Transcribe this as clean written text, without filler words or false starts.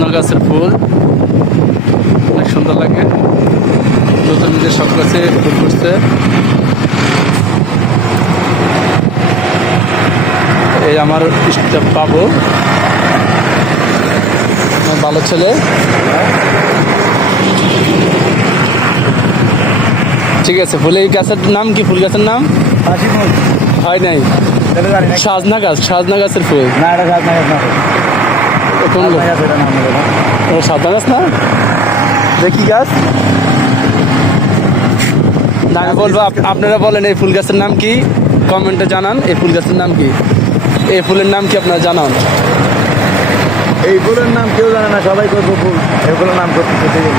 সজনা গাছের ফুল অনেক সুন্দর লাগে। নতুন নিজের সব গাছে ফুল ফুটছে। এই আমার স্টেপ পাবো, আমার ভালো ছেলে। ঠিক আছে, ফুল এই গাছের নাম কি? ফুল গাছের নাম হয় নাই। সাজনা গাছ, সাজনা গাছের ফুল। সাজনা গাছ না, দেখি গাছ না, আমি বলবো আপনারা বলেন এই ফুল গাছের নাম কি, কমেন্টে জানান এই ফুল গাছের নাম কি, এই ফুলের নাম কি আপনারা জানান। এই ফুলের নাম কেউ জানে না, সবাই করবো ফুল, এই ফুলের নাম করতে গেলে